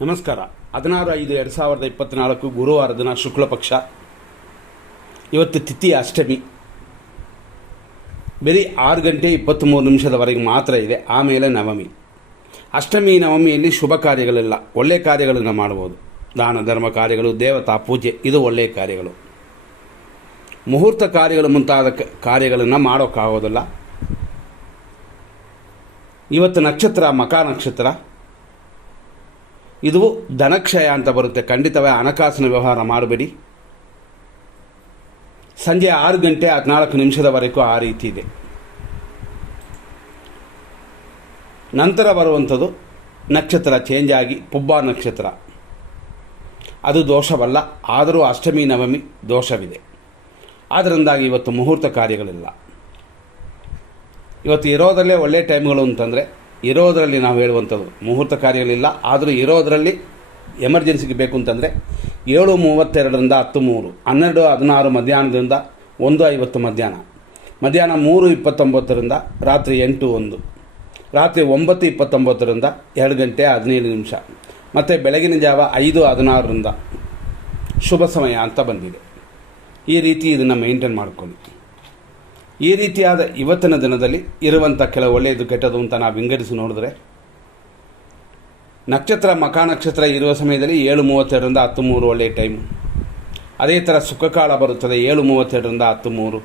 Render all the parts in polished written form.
ನಮಸ್ಕಾರ. 16/5/2024 ಗುರುವಾರ ದಿನ ಶುಕ್ಲ ಪಕ್ಷ. ಇವತ್ತು ತಿಥಿ ಅಷ್ಟಮಿ. ಬರೀ 6 ಗಂಟೆ 23 ನಿಮಿಷದವರೆಗೆ ಮಾತ್ರ ಇದೆ. ಆಮೇಲೆ ನವಮಿ. ಅಷ್ಟಮಿ ನವಮಿಯಲ್ಲಿ ಶುಭ ಕಾರ್ಯಗಳಿಲ್ಲ, ಒಳ್ಳೆಯ ಕಾರ್ಯಗಳನ್ನು ಮಾಡ್ಬೋದು. ದಾನ ಧರ್ಮ ಕಾರ್ಯಗಳು, ದೇವತಾ ಪೂಜೆ, ಇದು ಒಳ್ಳೆಯ ಕಾರ್ಯಗಳು. ಮುಹೂರ್ತ ಕಾರ್ಯಗಳು ಮುಂತಾದ ಕಾರ್ಯಗಳನ್ನು ಮಾಡೋಕ್ಕಾಗೋದಿಲ್ಲ. ಇವತ್ತು ನಕ್ಷತ್ರ ಮಕ ನಕ್ಷತ್ರ. ಇದು ಧನಕ್ಷಯ ಅಂತ ಬರುತ್ತೆ. ಖಂಡಿತವೇ ಹಣಕಾಸಿನ ವ್ಯವಹಾರ ಮಾಡಬೇಡಿ. ಸಂಜೆ 6 ಗಂಟೆ 14 ನಿಮಿಷದವರೆಗೂ ಆ ರೀತಿ ಇದೆ. ನಂತರ ಬರುವಂಥದ್ದು ನಕ್ಷತ್ರ ಚೇಂಜ್ ಆಗಿ ಪುಬ್ಬ ನಕ್ಷತ್ರ. ಅದು ದೋಷವಲ್ಲ, ಆದರೂ ಅಷ್ಟಮಿ ನವಮಿ ದೋಷವಿದೆ. ಆದ್ದರಿಂದಾಗಿ ಇವತ್ತು ಮುಹೂರ್ತ ಕಾರ್ಯಗಳಿಲ್ಲ. ಇವತ್ತು ಇರೋದರಲ್ಲೇ ಒಳ್ಳೆಯ ಟೈಮ್ಗಳು ಅಂತಂದರೆ ಇರೋದರಲ್ಲಿ ನಾವು ಹೇಳುವಂಥದ್ದು ಮುಹೂರ್ತ ಕಾರ್ಯಗಳಿಲ್ಲ. ಆದರೂ ಇರೋದರಲ್ಲಿ ಎಮರ್ಜೆನ್ಸಿಗೆ ಬೇಕು ಅಂತಂದರೆ 7:32ರಿಂದ 10:03, 12:16 ಮಧ್ಯಾಹ್ನದಿಂದ 1:50 ಮಧ್ಯಾಹ್ನ 3:29ರಿಂದ ರಾತ್ರಿ 8:01, ರಾತ್ರಿ 9:29ರಿಂದ 2 ಗಂಟೆ 17 ನಿಮಿಷ, ಮತ್ತು ಬೆಳಗಿನ ಜಾವ 5:16ರಿಂದ ಶುಭ ಸಮಯ ಅಂತ ಬಂದಿದೆ. ಈ ರೀತಿ ಇದನ್ನು ಮೇಂಟೈನ್ ಮಾಡ್ಕೊಳ್ಳಿ. ಈ ರೀತಿಯಾದ ಇವತ್ತಿನ ದಿನದಲ್ಲಿ ಇರುವಂಥ ಕೆಲವು ಒಳ್ಳೆಯದು ಕೆಟ್ಟದು ಅಂತ ನಾವು ವಿಂಗಡಿಸಿ ನೋಡಿದ್ರೆ, ನಕ್ಷತ್ರ ಮಕ ನಕ್ಷತ್ರ ಇರುವ ಸಮಯದಲ್ಲಿ 7:32ರಿಂದ 10:03 ಒಳ್ಳೆಯ ಟೈಮು. ಅದೇ ಥರ ಸುಖಕಾಲ ಬರುತ್ತದೆ 7:32ರಿಂದ 10:03.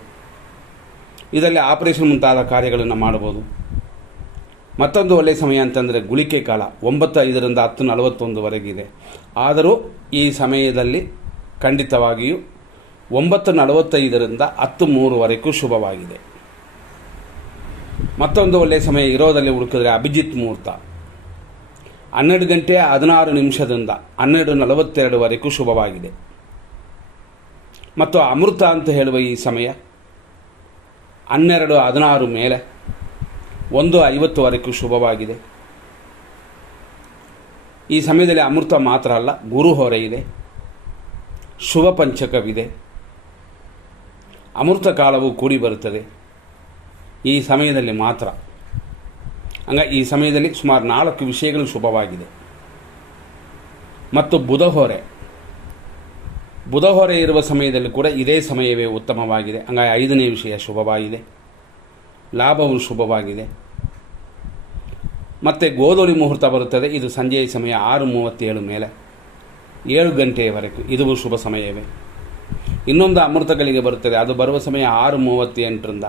ಇದರಲ್ಲಿ ಆಪರೇಷನ್ ಮುಂತಾದ ಕಾರ್ಯಗಳನ್ನು ಮಾಡ್ಬೋದು. ಮತ್ತೊಂದು ಒಳ್ಳೆಯ ಸಮಯ ಅಂತಂದರೆ ಗುಳಿಕೆ ಕಾಲ 9:05ರಿಂದ 10:41ವರೆಗಿದೆ. ಆದರೂ ಈ ಸಮಯದಲ್ಲಿ ಖಂಡಿತವಾಗಿಯೂ 9:45ರಿಂದ 10:03ವರೆಗೂ ಶುಭವಾಗಿದೆ. ಮತ್ತೊಂದು ಒಳ್ಳೆಯ ಸಮಯ ಇರೋದಲ್ಲಿ ಹುಡುಕಿದ್ರೆ ಅಭಿಜಿತ್ ಮುಹೂರ್ತ 12 ಗಂಟೆ 16 ನಿಮಿಷದಿಂದ 12:42ವರೆಗೂ ಶುಭವಾಗಿದೆ. ಮತ್ತು ಅಮೃತ ಅಂತ ಹೇಳುವ ಈ ಸಮಯ 12:16 ಮೇಲೆ 1:50ವರೆಗೂ ಶುಭವಾಗಿದೆ. ಈ ಸಮಯದಲ್ಲಿ ಅಮೃತ ಮಾತ್ರ ಅಲ್ಲ, ಗುರು ಹೊರೆ ಇದೆ, ಶುಭ ಪಂಚಕವಿದೆ, ಅಮೃತ ಕಾಲವು ಕೂಡಿ ಬರುತ್ತದೆ ಈ ಸಮಯದಲ್ಲಿ ಮಾತ್ರ. ಈ ಸಮಯದಲ್ಲಿ ಸುಮಾರು 4 ವಿಷಯಗಳು ಶುಭವಾಗಿದೆ. ಮತ್ತು ಬುಧ ಹೊರೆ ಇರುವ ಸಮಯದಲ್ಲಿ ಕೂಡ ಇದೇ ಸಮಯವೇ ಉತ್ತಮವಾಗಿದೆ. 5ನೇ ವಿಷಯ ಶುಭವಾಗಿದೆ, ಲಾಭವು ಶುಭವಾಗಿದೆ. ಮತ್ತು ಗೋಧೂಳಿ ಮುಹೂರ್ತ ಬರುತ್ತದೆ. ಇದು ಸಂಜೆಯ ಸಮಯ 6:37 ಮೇಲೆ 7 ಗಂಟೆಯವರೆಗೂ, ಇದು ಶುಭ ಸಮಯವೇ. ಇನ್ನೊಂದು ಅಮೃತಗಳಿಗೆ ಬರುತ್ತದೆ. ಅದು ಬರುವ ಸಮಯ 6:38ರಿಂದ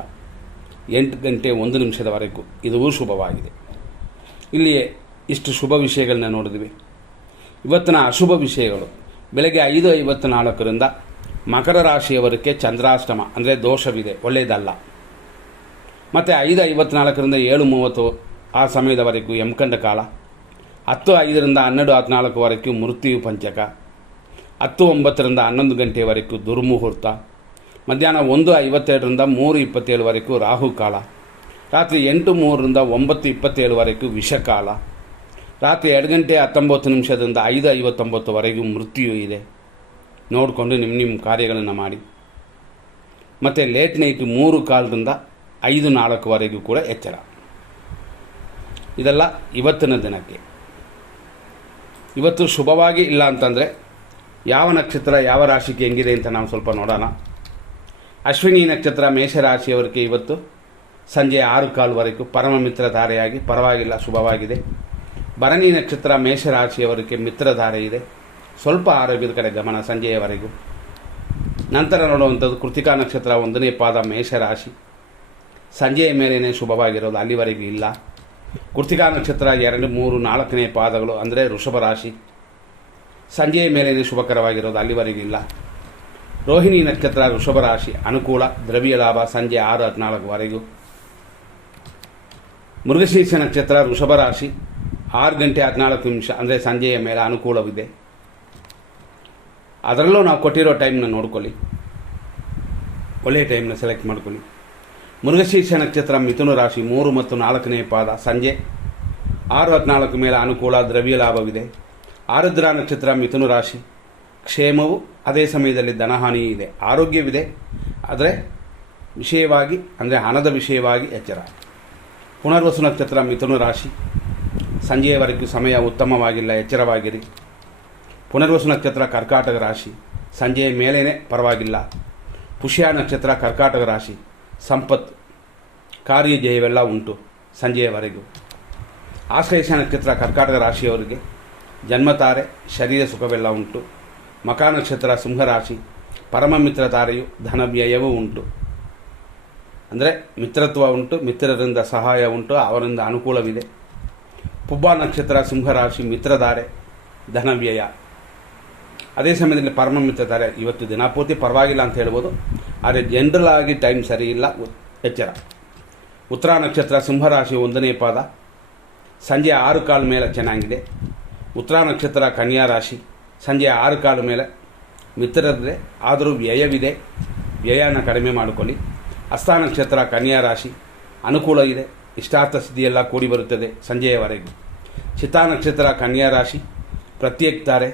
8 ಗಂಟೆ 1 ನಿಮಿಷದವರೆಗೂ, ಇದು ಶುಭವಾಗಿದೆ. ಇಲ್ಲಿಯೇ ಇಷ್ಟು ಶುಭ ವಿಷಯಗಳನ್ನ ನೋಡಿದ್ವಿ. ಇವತ್ತಿನ ಅಶುಭ ವಿಷಯಗಳು: ಬೆಳಗ್ಗೆ 5:54ರಿಂದ ಮಕರ ರಾಶಿಯವರಿಗೆ ಚಂದ್ರಾಷ್ಟಮ, ಅಂದರೆ ದೋಷವಿದೆ, ಒಳ್ಳೆಯದಲ್ಲ. ಮತ್ತು 5:54ರಿಂದ 7:30 ಆ ಸಮಯದವರೆಗೂ ಯಮಕಂಡ ಕಾಲ. 10:05ರಿಂದ 12:14ವರೆಗೂ ಮೃತ್ಯು ಪಂಚಕ. 10:09ರಿಂದ 11 ಗಂಟೆಯವರೆಗೂ ದುರ್ಮುಹೂರ್ತ. ಮಧ್ಯಾಹ್ನ 1:52ರಿಂದ 3:27ವರೆಗೂ ರಾಹುಕಾಲ. ರಾತ್ರಿ 8:03ರಿಂದ 9:27ವರೆಗೂ ವಿಷಕಾಲ. ರಾತ್ರಿ 2 ಗಂಟೆ 19 ನಿಮಿಷದಿಂದ 5:59ವರೆಗೂ ಮೃತ್ಯು ಇದೆ. ನೋಡಿಕೊಂಡು ನಿಮ್ಮ ಕಾರ್ಯಗಳನ್ನು ಮಾಡಿ. ಮತ್ತು ಲೇಟ್ ನೈಟ್ 3:15ರಿಂದ 5:04ವರೆಗೂ ಕೂಡ ಎಚ್ಚರ. ಇದೆಲ್ಲ ಇವತ್ತಿನ ದಿನಕ್ಕೆ. ಇವತ್ತು ಶುಭವಾಗಿ ಇಲ್ಲ ಅಂತಂದರೆ ಯಾವ ನಕ್ಷತ್ರ ಯಾವ ರಾಶಿಗೆ ಹೆಂಗಿದೆ ಅಂತ ನಾವು ಸ್ವಲ್ಪ ನೋಡೋಣ. ಅಶ್ವಿನಿ ನಕ್ಷತ್ರ ಮೇಷರಾಶಿಯವರಿಗೆ ಇವತ್ತು ಸಂಜೆ 6:15ವರೆಗೂ ಪರಮ ಮಿತ್ರಧಾರೆಯಾಗಿ ಪರವಾಗಿಲ್ಲ, ಶುಭವಾಗಿದೆ. ಭರಣಿ ನಕ್ಷತ್ರ ಮೇಷರಾಶಿಯವರಿಗೆ ಮಿತ್ರಧಾರೆ ಇದೆ, ಸ್ವಲ್ಪ ಆರೋಗ್ಯದ ಕಡೆ ಗಮನ ಸಂಜೆಯವರೆಗೂ. ನಂತರ ನೋಡುವಂಥದ್ದು ಕೃತಿಕಾ ನಕ್ಷತ್ರ 1ನೇ ಪಾದ ಮೇಷರಾಶಿ, ಸಂಜೆಯ ಮೇಲೇ ಶುಭವಾಗಿರೋದು, ಅಲ್ಲಿವರೆಗೂ ಇಲ್ಲ. ಕೃತಿಕಾ ನಕ್ಷತ್ರ 2, 3, 4ನೇ ಪಾದಗಳು ಅಂದರೆ ವೃಷಭ ರಾಶಿ, ಸಂಜೆಯ ಮೇಲೇ ಶುಭಕರವಾಗಿರೋದು, ಅಲ್ಲಿವರೆಗೂ ಇಲ್ಲ. ರೋಹಿಣಿ ನಕ್ಷತ್ರ ವೃಷಭ ರಾಶಿ, ಅನುಕೂಲ, ದ್ರವ್ಯ ಲಾಭ ಸಂಜೆ 6:14ವರೆಗೂ. ಮೃಗಶೀರ್ಷ ನಕ್ಷತ್ರ ವೃಷಭ ರಾಶಿ 6 ಗಂಟೆ 14 ನಿಮಿಷ ಅಂದರೆ ಸಂಜೆಯ ಮೇಲೆ ಅನುಕೂಲವಿದೆ. ಅದರಲ್ಲೂ ನಾವು ಕೊಟ್ಟಿರೋ ಟೈಮ್ನ ನೋಡ್ಕೊಳ್ಳಿ, ಒಳ್ಳೆಯ ಟೈಮ್ನ ಸೆಲೆಕ್ಟ್ ಮಾಡ್ಕೊಳ್ಳಿ. ಮೃಗಶೀರ್ಷ ನಕ್ಷತ್ರ ಮಿಥುನ ರಾಶಿ 3 ಮತ್ತು 4ನೇ ಪಾದ ಸಂಜೆ 6:14 ಮೇಲೆ ಅನುಕೂಲ, ದ್ರವ್ಯ ಲಾಭವಿದೆ. ಆರುದ್ರ ನಕ್ಷತ್ರ ಮಿಥುನ ರಾಶಿ, ಕ್ಷೇಮವು, ಅದೇ ಸಮಯದಲ್ಲಿ ಧನಹಾನಿ ಇದೆ, ಆರೋಗ್ಯವಿದೆ, ಆದರೆ ವಿಷಯವಾಗಿ ಅಂದರೆ ಹಣದ ವಿಷಯವಾಗಿ ಎಚ್ಚರ. ಪುನರ್ವಸು ನಕ್ಷತ್ರ ಮಿಥುನ ರಾಶಿ, ಸಂಜೆಯವರೆಗೂ ಸಮಯ ಉತ್ತಮವಾಗಿಲ್ಲ, ಎಚ್ಚರವಾಗಿರಿ. ಪುನರ್ವಸು ನಕ್ಷತ್ರ ಕರ್ಕಾಟಕ ರಾಶಿ, ಸಂಜೆಯ ಮೇಲೇ ಪರವಾಗಿಲ್ಲ. ಪುಷ್ಯ ನಕ್ಷತ್ರ ಕರ್ಕಾಟಕ ರಾಶಿ, ಸಂಪತ್ತು ಕಾರ್ಯ ಜಯವೆಲ್ಲ ಉಂಟು ಸಂಜೆಯವರೆಗೂ. ಆಶ್ಲೇಷ ನಕ್ಷತ್ರ ಕರ್ಕಾಟಕ ರಾಶಿಯವರಿಗೆ ಜನ್ಮತಾರೆ, ಶರೀರ ಸುಖವೆಲ್ಲ ಉಂಟು. ಮಖ ನಕ್ಷತ್ರ ಸಿಂಹರಾಶಿ, ಪರಮ ಮಿತ್ರ ತಾರೆಯು ಧನವ್ಯಯವೂ ಉಂಟು. ಅಂದರೆ ಮಿತ್ರತ್ವ ಉಂಟು, ಮಿತ್ರರಿಂದ ಸಹಾಯ ಉಂಟು, ಅವರಿಂದ ಅನುಕೂಲವಿದೆ. ಪುಬ್ಬ ನಕ್ಷತ್ರ ಸಿಂಹರಾಶಿ, ಮಿತ್ರಧಾರೆ, ಧನವ್ಯಯ. ಅದೇ ಸಮಯದಲ್ಲಿ ಪರಮ ಮಿತ್ರತಾರೆ, ಇವತ್ತು ದಿನಪೂರ್ತಿ ಪರವಾಗಿಲ್ಲ ಅಂತ ಹೇಳ್ಬೋದು, ಆದರೆ ಜನರಲ್ ಆಗಿ ಟೈಮ್ ಸರಿ ಇಲ್ಲ, ಎಚ್ಚರ. ಉತ್ತರ ನಕ್ಷತ್ರ ಸಿಂಹರಾಶಿ 1ನೇ ಪಾದ, ಸಂಜೆ 6:15 ಮೇಲೆ ಚೆನ್ನಾಗಿದೆ. ಉತ್ತರ ನಕ್ಷತ್ರ ಕನ್ಯಾ ರಾಶಿ, ಸಂಜೆ 6:15 ಮೇಲೆ ಮಿತ್ರರಿದೆ, ಆದರೂ ವ್ಯಯವಿದೆ, ವ್ಯಯನ ಕಡಿಮೆ ಮಾಡಿಕೊಳ್ಳಿ. ಹಸ್ತ ನಕ್ಷತ್ರ ಕನ್ಯಾ ರಾಶಿ, ಅನುಕೂಲ ಇದೆ, ಇಷ್ಟಾರ್ಥ ಸಿದ್ಧಿಯೆಲ್ಲ ಕೂಡಿ ಬರುತ್ತದೆ ಸಂಜೆಯವರೆಗೂ. ಚಿತ್ತಾ ನಕ್ಷತ್ರ ಕನ್ಯಾ ರಾಶಿ, ಪ್ರತ್ಯೇಕಿತಾರೆ,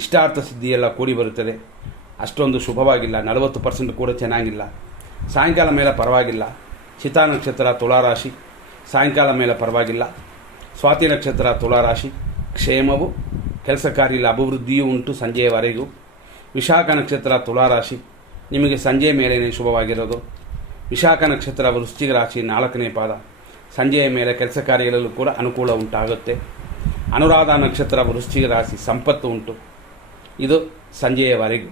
ಇಷ್ಟಾರ್ಥ ಸಿದ್ಧಿಯೆಲ್ಲ ಕೂಡಿ ಬರುತ್ತದೆ, ಅಷ್ಟೊಂದು ಶುಭವಾಗಿಲ್ಲ, 40% ಕೂಡ ಚೆನ್ನಾಗಿಲ್ಲ. ಸಾಯಂಕಾಲ ಮೇಲೆ ಪರವಾಗಿಲ್ಲ. ಚಿತ್ತಾ ನಕ್ಷತ್ರ ತುಲಾರಾಶಿ, ಸಾಯಂಕಾಲ ಮೇಲೆ ಪರವಾಗಿಲ್ಲ. ಸ್ವಾತಿ ನಕ್ಷತ್ರ ತುಲಾರಾಶಿ, ಕ್ಷೇಮವು, ಕೆಲಸ ಕಾರ್ಯದಲ್ಲಿ ಅಭಿವೃದ್ಧಿಯೂ ಉಂಟು ಸಂಜೆಯವರೆಗೂ. ವಿಶಾಖ ನಕ್ಷತ್ರ ತುಲಾರಾಶಿ, ನಿಮಗೆ ಸಂಜೆ ಮೇಲೇ ಶುಭವಾಗಿರೋದು. ವಿಶಾಖ ನಕ್ಷತ್ರ ವೃಶ್ಚಿಕ ರಾಶಿ 4ನೇ ಪಾದ, ಸಂಜೆಯ ಮೇಲೆ ಕೆಲಸ ಕಾರ್ಯಗಳಲ್ಲೂ ಕೂಡ ಅನುಕೂಲ ಉಂಟಾಗುತ್ತೆ. ಅನುರಾಧ ನಕ್ಷತ್ರ ವೃಶ್ಚಿಕ ರಾಶಿ, ಸಂಪತ್ತು ಉಂಟು, ಇದು ಸಂಜೆಯವರೆಗೂ.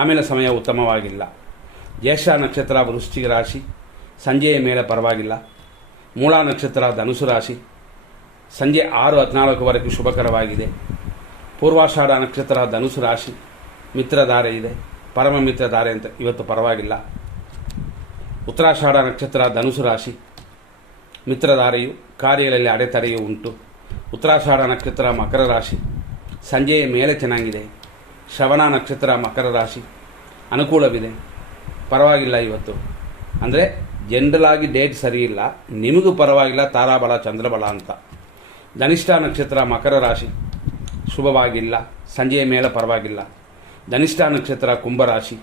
ಆಮೇಲೆ ಸಮಯ ಉತ್ತಮವಾಗಿಲ್ಲ. ಜ್ಯೇಷ್ಠ ನಕ್ಷತ್ರ ವೃಶ್ಚಿಕ ರಾಶಿ, ಸಂಜೆಯ ಮೇಲೆ ಪರವಾಗಿಲ್ಲ. ಮೂಲ ನಕ್ಷತ್ರ ಧನುಸು ರಾಶಿ, ಸಂಜೆ 6:14ವರೆಗೂ ಶುಭಕರವಾಗಿದೆ. ಪೂರ್ವಾಷಾಢ ನಕ್ಷತ್ರ ಧನುಸು ರಾಶಿ, ಮಿತ್ರಧಾರೆ ಇದೆ, ಪರಮ ಮಿತ್ರಧಾರೆ ಅಂತ ಇವತ್ತು ಪರವಾಗಿಲ್ಲ. ಉತ್ತರಾಷಾಢ ನಕ್ಷತ್ರ ಧನುಸು ರಾಶಿ, ಮಿತ್ರಧಾರೆಯು ಕಾರ್ಯಗಳಲ್ಲಿ ಅಡೆತಡೆಯೂ ಉಂಟು. ಉತ್ತರಾಷಾಢ ನಕ್ಷತ್ರ ಮಕರ ರಾಶಿ, ಸಂಜೆಯ ಮೇಲೆ ಚೆನ್ನಾಗಿದೆ. ಶ್ರವಣ ನಕ್ಷತ್ರ ಮಕರ ರಾಶಿ, ಅನುಕೂಲವಿದೆ, ಪರವಾಗಿಲ್ಲ ಇವತ್ತು. ಅಂದರೆ ಜನರಲ್ ಆಗಿ ಡೇಟ್ ಸರಿಯಿಲ್ಲ, ನಿಮಗೂ ಪರವಾಗಿಲ್ಲ, ತಾರಾಬಲ ಚಂದ್ರಬಲ ಅಂತ. ಧನಿಷ್ಠ ನಕ್ಷತ್ರ ಮಕರ ರಾಶಿ, ಶುಭವಾಗಿಲ್ಲ, ಸಂಜೆಯ ಮೇಲೆ ಪರವಾಗಿಲ್ಲ. ಧನಿಷ್ಠ ನಕ್ಷತ್ರ ಕುಂಭರಾಶಿ,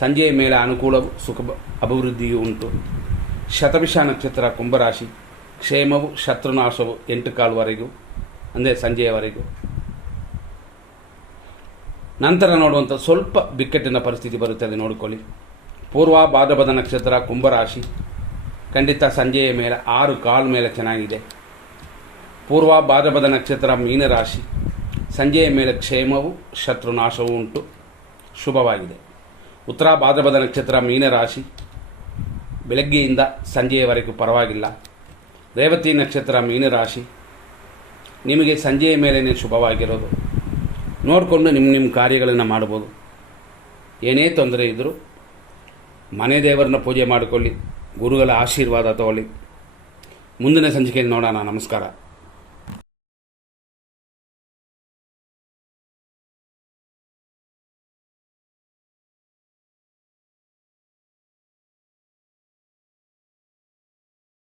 ಸಂಜೆಯ ಮೇಲೆ ಅನುಕೂಲವು, ಸುಖ ಅಭಿವೃದ್ಧಿಯೂ ಉಂಟು. ಶತಭಿಷ ನಕ್ಷತ್ರ ಕುಂಭರಾಶಿ, ಕ್ಷೇಮವು, ಶತ್ರುನಾಶವು 8:15ವರೆಗೂ, ಅಂದರೆ ಸಂಜೆಯವರೆಗೂ. ನಂತರ ನೋಡುವಂಥ ಸ್ವಲ್ಪ ಬಿಕ್ಕಟ್ಟಿನ ಪರಿಸ್ಥಿತಿ ಬರುತ್ತದೆ, ನೋಡಿಕೊಳ್ಳಿ. ಪೂರ್ವ ಭಾದ್ರಪದ ನಕ್ಷತ್ರ ಕುಂಭರಾಶಿ, ಖಂಡಿತ ಸಂಜೆಯ ಮೇಲೆ 6:15 ಮೇಲೆ ಚೆನ್ನಾಗಿದೆ. ಪೂರ್ವ ಭಾದ್ರಪದ ನಕ್ಷತ್ರ ಮೀನರಾಶಿ, ಸಂಜೆಯ ಮೇಲೆ ಕ್ಷೇಮವು, ಶತ್ರುನಾಶವೂ ಉಂಟು, ಶುಭವಾಗಿದೆ. ಉತ್ತರ ಭಾದ್ರಪದ ನಕ್ಷತ್ರ ಮೀನರಾಶಿ, ಬೆಳಗ್ಗೆಯಿಂದ ಸಂಜೆಯವರೆಗೂ ಪರವಾಗಿಲ್ಲ. ರೇವತಿ ನಕ್ಷತ್ರ ಮೀನರಾಶಿ, ನಿಮಗೆ ಸಂಜೆಯ ಮೇಲೇ ಶುಭವಾಗಿರೋದು. ನೋಡಿಕೊಂಡು ನಿಮ್ಮ ಕಾರ್ಯಗಳನ್ನು ಮಾಡ್ಬೋದು. ಏನೇ ತೊಂದರೆ ಇದ್ದರೂ ಮನೆ ದೇವರನ್ನ ಪೂಜೆ ಮಾಡಿಕೊಳ್ಳಿ, ಗುರುಗಳ ಆಶೀರ್ವಾದ ತಗೊಳ್ಳಿ. ಮುಂದಿನ ಸಂಚಿಕೆಯಲ್ಲಿ ನೋಡೋಣ. ನಮಸ್ಕಾರ.